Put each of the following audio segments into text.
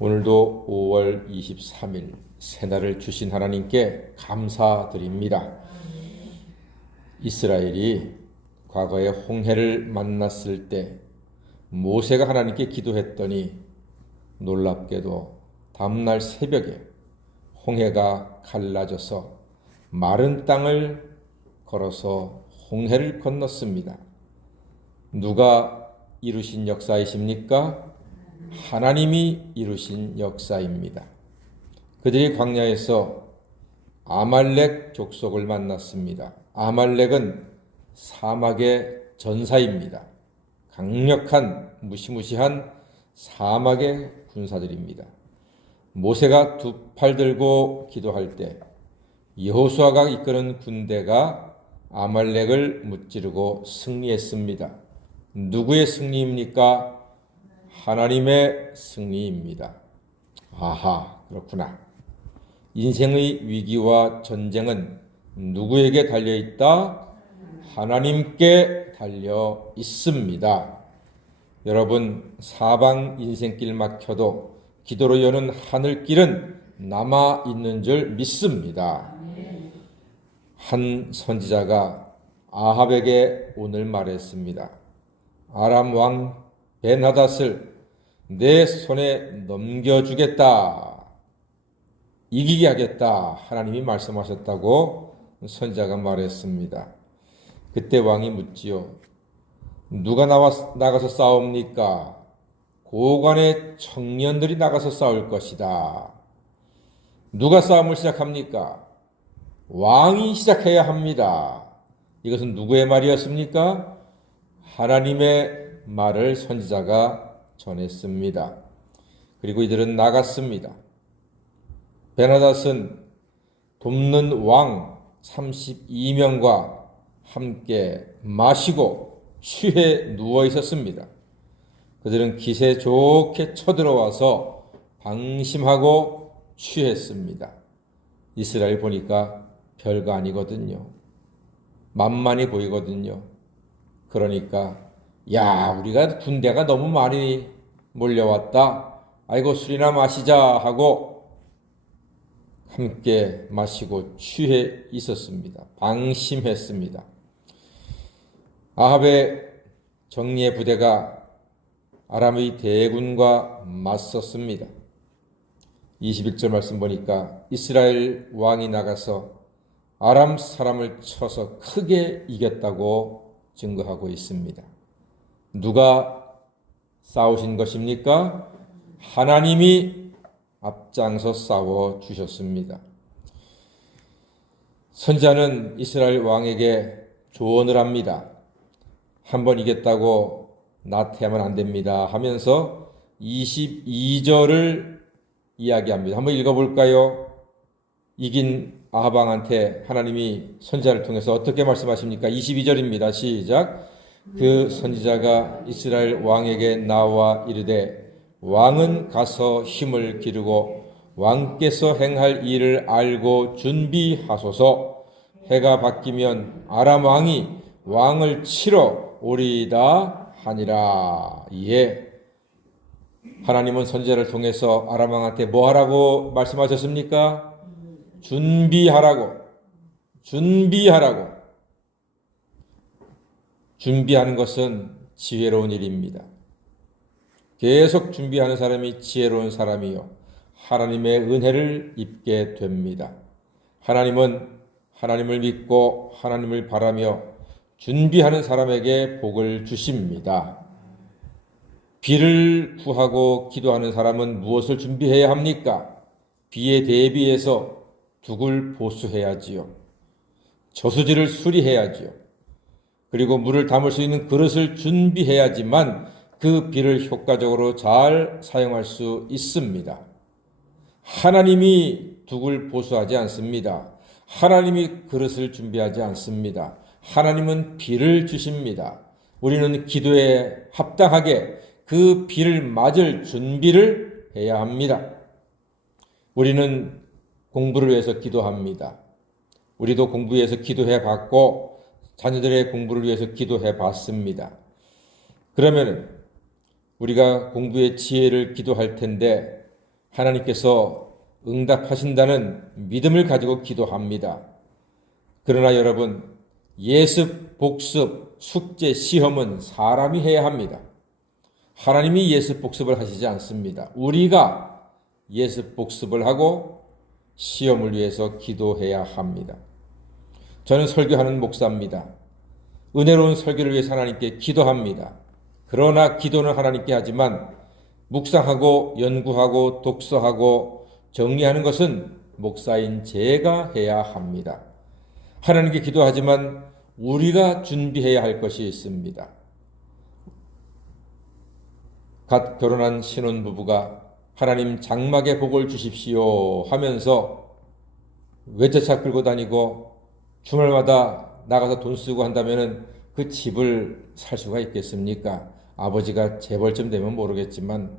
오늘도 5월 23일 새날을 주신 하나님께 감사드립니다. 이스라엘이 과거에 홍해를 만났을 때 모세가 하나님께 기도했더니 놀랍게도 다음날 새벽에 홍해가 갈라져서 마른 땅을 걸어서 홍해를 건넜습니다. 누가 이루신 역사이십니까? 하나님이 이루신 역사입니다. 그들이 광야에서 아말렉 족속을 만났습니다. 아말렉은 사막의 전사입니다. 강력한 무시무시한 사막의 군사들입니다. 모세가 두 팔 들고 기도할 때 여호수아가 이끄는 군대가 아말렉을 무찌르고 승리했습니다. 누구의 승리입니까? 하나님의 승리입니다. 아하, 그렇구나. 인생의 위기와 전쟁은 누구에게 달려있다? 하나님께 달려 있습니다. 여러분, 사방 인생길 막혀도 기도로 여는 하늘길은 남아있는 줄 믿습니다. 한 선지자가 아합에게 오늘 말했습니다. 아람 왕 벤하닷을 내 손에 넘겨주겠다. 이기게 하겠다. 하나님이 말씀하셨다고 선지자가 말했습니다. 그때 왕이 묻지요. 누가 나가서 싸웁니까? 고관의 청년들이 나가서 싸울 것이다. 누가 싸움을 시작합니까? 왕이 시작해야 합니다. 이것은 누구의 말이었습니까? 하나님의 말을 선지자가 전했습니다. 그리고 이들은 나갔습니다. 베나닷은 돕는 왕 32명과 함께 마시고 취해 누워 있었습니다. 그들은 기세 좋게 쳐들어와서 방심하고 취했습니다. 이스라엘 보니까 별거 아니거든요. 만만히 보이거든요. 그러니까 야, 우리가 군대가 너무 많이 몰려왔다. 아이고 술이나 마시자 하고 함께 마시고 취해 있었습니다. 방심했습니다. 아합의 정리의 부대가 아람의 대군과 맞섰습니다. 21절 말씀 보니까 이스라엘 왕이 나가서 아람 사람을 쳐서 크게 이겼다고 증거하고 있습니다. 누가 싸우신 것입니까? 하나님이 앞장서 싸워 주셨습니다. 선지자는 이스라엘 왕에게 조언을 합니다. 한번 이겼다고 나태하면 안 됩니다 하면서 22절을 이야기합니다. 한번 읽어볼까요? 이긴 아합 왕한테 하나님이 선지자를 통해서 어떻게 말씀하십니까? 22절입니다. 시작. 그 선지자가 이스라엘 왕에게 나와 이르되 왕은 가서 힘을 기르고 왕께서 행할 일을 알고 준비하소서. 해가 바뀌면 아람 왕이 왕을 치러 오리이다 하니라. 예. 하나님은 선지자를 통해서 아람 왕한테 뭐 하라고 말씀하셨습니까? 준비하라고. 준비하는 것은 지혜로운 일입니다. 계속 준비하는 사람이 지혜로운 사람이요. 하나님의 은혜를 입게 됩니다. 하나님은 하나님을 믿고 하나님을 바라며 준비하는 사람에게 복을 주십니다. 비를 구하고 기도하는 사람은 무엇을 준비해야 합니까? 비에 대비해서 둑을 보수해야지요. 저수지를 수리해야지요. 그리고 물을 담을 수 있는 그릇을 준비해야지만 그 비를 효과적으로 잘 사용할 수 있습니다. 하나님이 둑을 보수하지 않습니다. 하나님이 그릇을 준비하지 않습니다. 하나님은 비를 주십니다. 우리는 기도에 합당하게 그 비를 맞을 준비를 해야 합니다. 우리는 공부를 위해서 기도합니다. 우리도 공부에 위해서 기도해 봤고 자녀들의 공부를 위해서 기도해 봤습니다. 그러면 우리가 공부의 지혜를 기도할 텐데 하나님께서 응답하신다는 믿음을 가지고 기도합니다. 그러나 여러분, 예습, 복습, 숙제, 시험은 사람이 해야 합니다. 하나님이 예습, 복습을 하시지 않습니다. 우리가 예습, 복습을 하고 시험을 위해서 기도해야 합니다. 저는 설교하는 목사입니다. 은혜로운 설교를 위해서 하나님께 기도합니다. 그러나 기도는 하나님께 하지만 묵상하고 연구하고 독서하고 정리하는 것은 목사인 제가 해야 합니다. 하나님께 기도하지만 우리가 준비해야 할 것이 있습니다. 갓 결혼한 신혼부부가 하나님 장막에 복을 주십시오 하면서 외제차 끌고 다니고 주말마다 나가서 돈 쓰고 한다면 그 집을 살 수가 있겠습니까? 아버지가 재벌쯤 되면 모르겠지만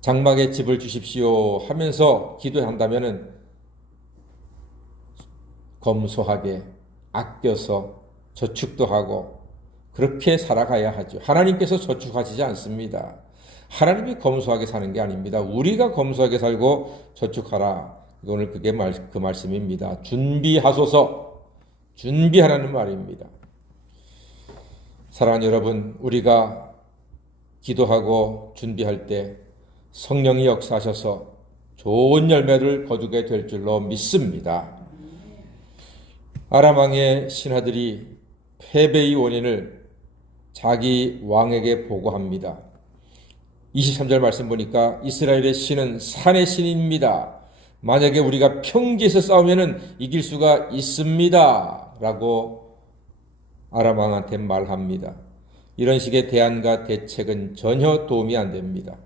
장막에 집을 주십시오 하면서 기도한다면 검소하게 아껴서 저축도 하고 그렇게 살아가야 하죠. 하나님께서 저축하시지 않습니다. 하나님이 검소하게 사는 게 아닙니다. 우리가 검소하게 살고 저축하라. 오늘 그게 그 말씀입니다. 준비하소서. 준비하라는 말입니다. 사랑하는 여러분, 우리가 기도하고 준비할 때 성령이 역사하셔서 좋은 열매를 거두게 될 줄로 믿습니다. 아람 왕의 신하들이 패배의 원인을 자기 왕에게 보고합니다. 23절 말씀 보니까 이스라엘의 신은 산의 신입니다. 만약에 우리가 평지에서 싸우면 이길 수가 있습니다. 라고 아람 왕한테 말합니다. 이런 식의 대안과 대책은 전혀 도움이 안 됩니다.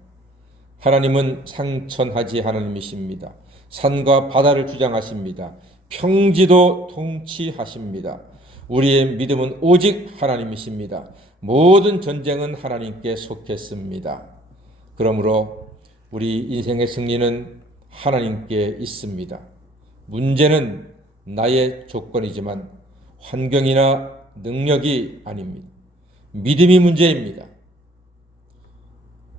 하나님은 상천하지 하나님이십니다. 산과 바다를 주장하십니다. 평지도 통치하십니다. 우리의 믿음은 오직 하나님이십니다. 모든 전쟁은 하나님께 속했습니다. 그러므로 우리 인생의 승리는 하나님께 있습니다. 문제는 나의 조건이지만 환경이나 능력이 아닙니다. 믿음이 문제입니다.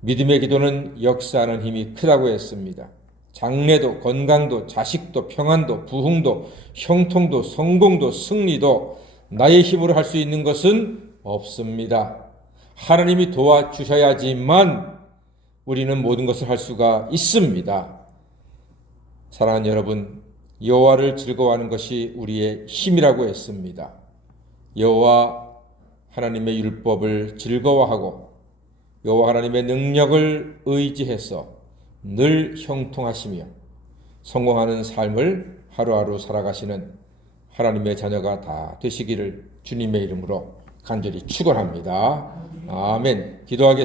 믿음의 기도는 역사하는 힘이 크다고 했습니다. 장래도 건강도 자식도 평안도 부흥도 형통도 성공도 승리도 나의 힘으로 할 수 있는 것은 없습니다. 하나님이 도와주셔야지만 우리는 모든 것을 할 수가 있습니다. 사랑하는 여러분, 여호와를 즐거워하는 것이 우리의 힘이라고 했습니다. 여호와 하나님의 율법을 즐거워하고 여호와 하나님의 능력을 의지해서 늘 형통하시며 성공하는 삶을 하루하루 살아가시는 하나님의 자녀가 다 되시기를 주님의 이름으로 간절히 축원합니다. 아멘. 기도하겠습니다.